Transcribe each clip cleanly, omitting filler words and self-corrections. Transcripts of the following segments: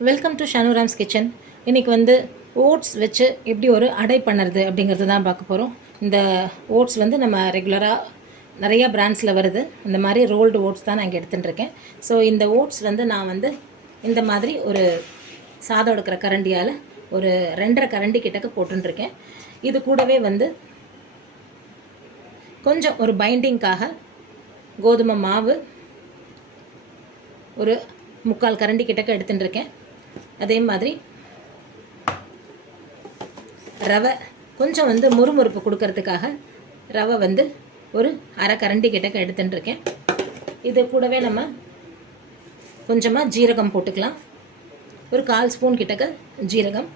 Welcome to ஷானுராம்ஸ் kitchen. இன்றைக்கி வந்து oats வச்சு எப்படி ஒரு அடை பண்ணுறது அப்படிங்கிறது தான் பார்க்க போகிறோம். இந்த ஓட்ஸ் வந்து நம்ம ரெகுலராக நிறையா பிராண்ட்ஸில் வருது. இந்த மாதிரி ரோல்டு ஓட்ஸ் தான் நான் இங்கே எடுத்துட்டுருக்கேன். ஸோ இந்த ஓட்ஸ் வந்து நான் வந்து இந்த மாதிரி ஒரு சாதம் எடுக்கிற கரண்டியால் ஒரு 2.5 கரண்டி கிட்டக்க போட்டுருக்கேன். இது கூடவே வந்து கொஞ்சம் ஒரு பைண்டிங்காக கோதுமை மாவு ஒரு 3/4 கரண்டி கிட்டக்க எடுத்துட்டுருக்கேன். அதே மாதிரி ரவை கொஞ்சம் வந்து முறுமுறுப்பு கொடுக்கறதுக்காக ரவை வந்து ஒரு 1/2 கரண்டி கிட்டக்க எடுத்துட்டுருக்கேன். இது கூடவே நம்ம கொஞ்சமாக ஜீரகம் போட்டுக்கலாம். ஒரு 1/4 ஸ்பூன் கிட்டக்க ஜீரகம்.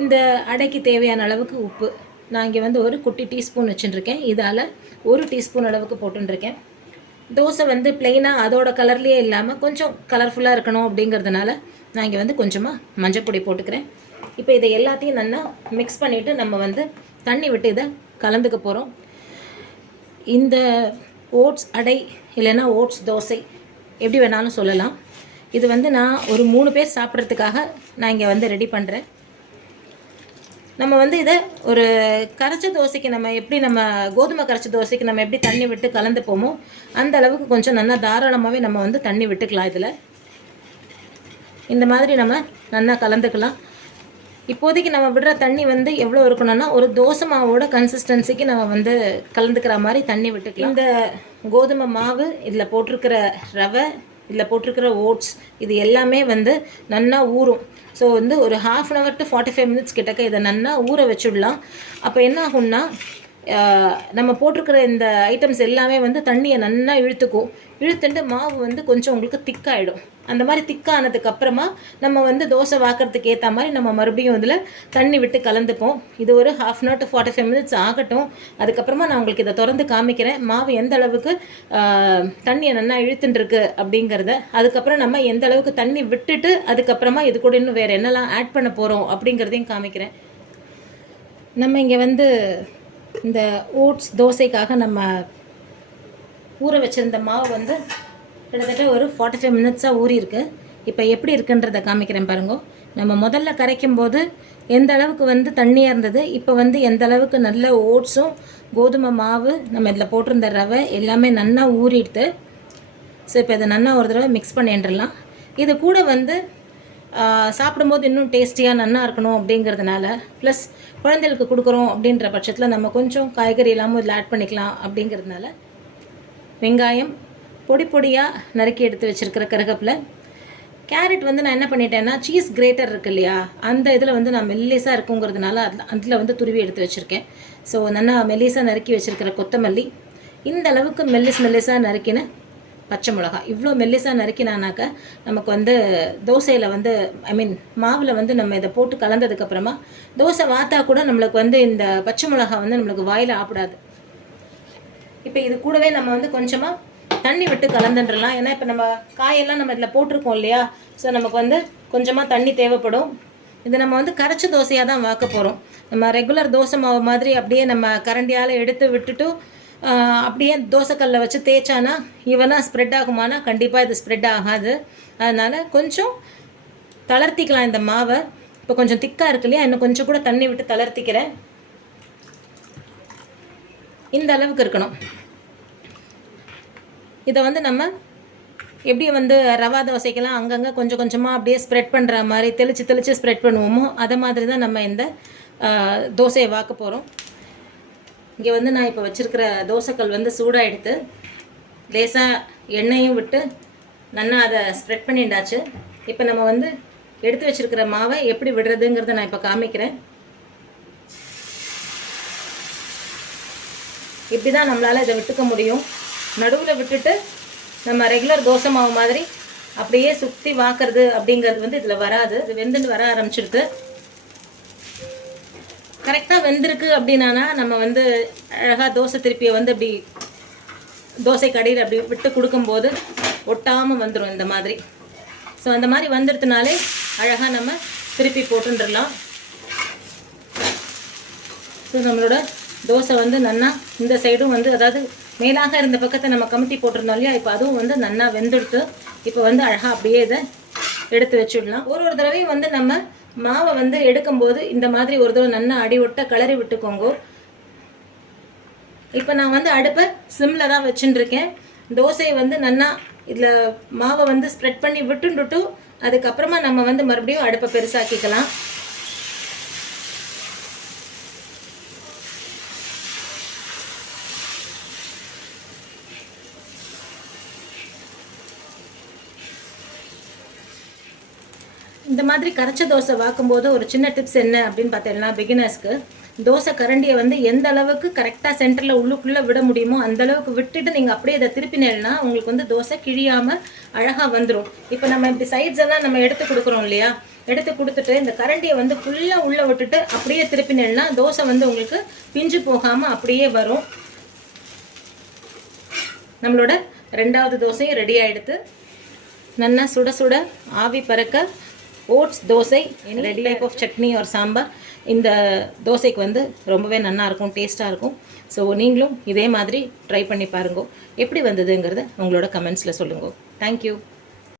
இந்த அடைக்கு தேவையான அளவுக்கு உப்பு நான் இங்கே வந்து ஒரு குட்டி டீஸ்பூன் வச்சுட்டுருக்கேன். இதால் 1 டீஸ்பூன் அளவுக்கு போட்டுருக்கேன். தோசை வந்து பிளெயினாக அதோட கலர்லேயே இல்லாமல் கொஞ்சம் கலர்ஃபுல்லாக இருக்கணும் அப்படிங்கிறதுனால நான் இங்கே வந்து கொஞ்சமாக மஞ்சப்பொடி போட்டுக்கிறேன். இப்போ இதை எல்லாத்தையும் நல்லா மிக்ஸ் பண்ணிவிட்டு நம்ம வந்து தண்ணி விட்டு இதை கலந்துக்க போகிறோம். இந்த ஓட்ஸ் அடை இல்லைன்னா ஓட்ஸ் தோசை எப்படி வேணாலும் சொல்லலாம். இது வந்து நான் ஒரு 3 பேர் சாப்பிட்றதுக்காக நான் இங்கே வந்து ரெடி பண்ணுறேன். நம்ம வந்து இதை ஒரு கரைச்ச தோசைக்கு நம்ம கோதுமை கரைச்ச தோசைக்கு நம்ம எப்படி தண்ணி விட்டு கலந்துப்போமோ அந்த அளவுக்கு கொஞ்சம் நல்லா தாராளமாகவே நம்ம வந்து தண்ணி விட்டுக்கலாம். இதில் இந்த மாதிரி நம்ம நல்லா கலந்துக்கலாம். இப்போதைக்கு நம்ம விடுற தண்ணி வந்து எவ்வளோ இருக்கணும்னா ஒரு தோசை மாவோட கன்சிஸ்டன்சிக்கு நம்ம வந்து கலந்துக்கிற மாதிரி தண்ணி விட்டுக்கலாம். இந்த கோதுமை மாவு, இதில் போட்டிருக்கிற ரவை, இதில் போட்டிருக்கிற ஓட்ஸ் இது எல்லாமே வந்து நல்லா ஊறும். ஸோ வந்து ஒரு 1/2 hour to 45 minutes கிட்டக்க இதை நல்லா ஊற வச்சுடலாம். அப்போ என்ன ஆகும்னா நம்ம போட்டிருக்கிற இந்த ஐட்டம்ஸ் எல்லாமே வந்து தண்ணியை நல்லா இழுத்துட்டு மாவு வந்து கொஞ்சம் உங்களுக்கு திக்காகிடும். அந்த மாதிரி திக்கானதுக்கப்புறமா நம்ம வந்து தோசை வாக்கிறதுக்கு ஏற்ற மாதிரி நம்ம மறுபடியும் இதில் தண்ணி விட்டு கலந்துப்போம். இது ஒரு 1/2 hour to 45 minutes ஆகட்டும். அதுக்கப்புறமா நான் உங்களுக்கு இதை திறந்து காமிக்கிறேன் மாவு எந்த அளவுக்கு தண்ணியை நல்லா இழுத்துட்டுருக்கு அப்படிங்கிறத. அதுக்கப்புறம் நம்ம எந்த அளவுக்கு தண்ணி விட்டுட்டு அதுக்கப்புறமா இது கூட இன்னும் வேறு என்னெல்லாம் ஆட் பண்ண போகிறோம் அப்படிங்கிறதையும் காமிக்கிறேன். நம்ம இங்கே வந்து இந்த ஓட்ஸ் தோசைக்காக நம்ம ஊற வச்சுருந்த மாவு வந்து கிட்டத்தட்ட ஒரு 45 minutes-ஆக ஊறியிருக்கு. இப்போ எப்படி இருக்குன்றதை காமிக்கிறேன் பாருங்க. நம்ம முதல்ல கரைக்கும் போது எந்த அளவுக்கு வந்து தண்ணியாக இருந்தது, இப்போ வந்து எந்த அளவுக்கு நல்ல ஓட்ஸும் கோதுமை மாவு நம்ம இதில் போட்டிருந்த ரவை எல்லாமே நல்லா ஊறிடுது. ஸோ இப்போ இதை நல்லா ஒரு தடவை மிக்ஸ் பண்ணிடலாம். இது கூட வந்து சாப்பிடும்போது இன்னும் டேஸ்டியாக நல்லா இருக்கணும் அப்படிங்கிறதுனால ப்ளஸ் குழந்தைகளுக்கு கொடுக்குறோம் அப்படின்ற பட்சத்தில் நம்ம கொஞ்சம் காய்கறி இல்லாமல் இதில் ஆட் பண்ணிக்கலாம் அப்படிங்கிறதுனால வெங்காயம் பொடி பொடியாக நறுக்கி எடுத்து வச்சுருக்கிற கருவேப்பிலை, கேரட் வந்து நான் என்ன பண்ணிட்டேன்னா சீஸ் கிரேட்டர் இருக்குது இல்லையா, அந்த இதில் வந்து நான் மெல்லிஸாக இருக்குங்கிறதுனால அதில் வந்து துருவி எடுத்து வச்சுருக்கேன். ஸோ நல்லா மெல்லிஸாக நறுக்கி வச்சுருக்கிற கொத்தமல்லி, இந்த அளவுக்கு மெல்லிஸாக நறுக்கின பச்சை மிளகா. இவ்வளோ மெல்லிஸாக நறுக்கினானாக்க நமக்கு வந்து தோசையில் வந்து மாவில் வந்து நம்ம இதை போட்டு கலந்ததுக்கப்புறமா தோசை வாத்தா கூட நம்மளுக்கு வந்து இந்த பச்சை மிளகா வந்து நம்மளுக்கு வாயில் ஆப்பிடாது. இப்போ இது கூடவே நம்ம வந்து கொஞ்சமாக தண்ணி விட்டு கலந்துடலாம். ஏன்னா இப்போ நம்ம காயெல்லாம் நம்ம இதில் போட்டிருக்கோம் இல்லையா, ஸோ நமக்கு வந்து கொஞ்சமாக தண்ணி தேவைப்படும். இது நம்ம வந்து கரைச்ச தோசையாக தான் வாக்க போகிறோம். நம்ம ரெகுலர் தோசை மாவு மாதிரி அப்படியே நம்ம கரண்டியால் எடுத்து விட்டுட்டு அப்படியே தோசைக்கல்லை வச்சு தேய்ச்சானா இவெல்லாம் ஸ்ப்ரெட் ஆகுமானா கண்டிப்பாக இது ஸ்ப்ரெட் ஆகாது. அதனால் கொஞ்சம் தளர்த்திக்கலாம் இந்த மாவை. இப்போ கொஞ்சம் திக்காக இருக்கு இல்லையா, இன்னும் கொஞ்சம் கூட தண்ணி விட்டு தளர்த்திக்கிறேன். இந்த அளவுக்கு இருக்கணும். இதை வந்து நம்ம எப்படி வந்து ரவா தோசைக்கெல்லாம் அங்கங்கே கொஞ்சம் கொஞ்சமாக அப்படியே ஸ்ப்ரெட் பண்ணுற மாதிரி தெளித்து ஸ்ப்ரெட் பண்ணுவோமோ அதை மாதிரி தான் நம்ம இந்த தோசையை வாக்க போகிறோம். இங்கே வந்து நான் இப்போ வச்சுருக்கிற தோசைக்கல் வந்து சூடாக எடுத்து லேசாக எண்ணெயும் விட்டு நல்லா அதை ஸ்ப்ரெட் பண்ணிட்டாச்சு. இப்போ நம்ம வந்து எடுத்து வச்சுருக்கிற மாவை எப்படி விடுறதுங்கிறத நான் இப்போ காமிக்கிறேன். இப்படி தான் நம்மளால் இதை விட்டுக்க முடியும். நடுவில் விட்டுட்டு நம்ம ரெகுலர் தோசை மாவு மாதிரி அப்படியே சுற்றி வாக்கிறது அப்படிங்கிறது வந்து இதில் வராது. இது வெந்துட்டு வர ஆரம்பிச்சிடுது. கரெக்டாக வெந்திருக்கு அப்படின்னா நம்ம வந்து அழகாக தோசை திருப்பியை வந்து அப்படி தோசை கடையில் அப்படி விட்டு கொடுக்கும்போது ஒட்டாமல் வந்துடும் இந்த மாதிரி. ஸோ அந்த மாதிரி வந்துடுறதுனாலே அழகாக நம்ம திருப்பி போட்டுடலாம். ஸோ நம்மளோட தோசை வந்து நல்லா இந்த சைடும் வந்து அதாவது மேலாக இருந்த பக்கத்தை நம்ம கமுத்தி போட்டிருந்தோம் இல்லையா, இப்போ அதுவும் வந்து நல்லா வெந்துடுத்து. இப்போ வந்து அழகாக அப்படியே இதை எடுத்து வச்சுடலாம். ஒரு தடவையும் வந்து நம்ம மாவை வந்து எடுக்கும்போது இந்த மாதிரி ஒரு தடவை நல்லா அடி ஒட்ட கிளறி விட்டுக்கோங்க. இப்போ நான் வந்து அடுப்பை சிம்மில் தான் வச்சுட்டுருக்கேன். தோசையை வந்து நல்லா இதில் மாவை வந்து ஸ்ப்ரெட் பண்ணி விட்டுட்டு அதுக்கப்புறமா நம்ம வந்து மறுபடியும் அடுப்பை பெருசாக்கிக்கலாம். இந்த மாதிரி கரைச்ச தோசை வாக்கும்போது ஒரு சின்ன டிப்ஸ் என்ன அப்படின்னு பார்த்தீங்கன்னா, பிகினர்ஸ்க்கு தோசை கரண்டியை வந்து எந்த அளவுக்கு கரெக்டாக சென்டரில் உள்ளுக்குள்ளே விட முடியுமோ அந்த அளவுக்கு விட்டுட்டு நீங்கள் அப்படியே இதை திருப்பினேன்னா உங்களுக்கு வந்து தோசை கிழியாமல் அழகாக வந்துடும். இப்போ நம்ம இப்படி சைட்ஸ் எல்லாம் நம்ம எடுத்து கொடுக்குறோம் இல்லையா, எடுத்து கொடுத்துட்டு இந்த கரண்டியை வந்து ஃபுல்லாக உள்ளே விட்டுட்டு அப்படியே திருப்பினேன்னா தோசை வந்து உங்களுக்கு பிஞ்சு போகாமல் அப்படியே வரும். நம்மளோட 2வது தோசையும் ரெடி ஆகிடுது. நல்லா சுட சுட ஆவி பறக்க oats dosa, ready type of chutney ஒரு சாம்பார் இந்த தோசைக்கு வந்து ரொம்பவே நல்லாயிருக்கும், டேஸ்ட்டாக இருக்கும். ஸோ நீங்களும் இதே மாதிரி ட்ரை பண்ணி பாருங்க. எப்படி வந்ததுங்கிறத உங்களோட கமெண்ட்ஸில் சொல்லுங்க. தேங்க்யூ.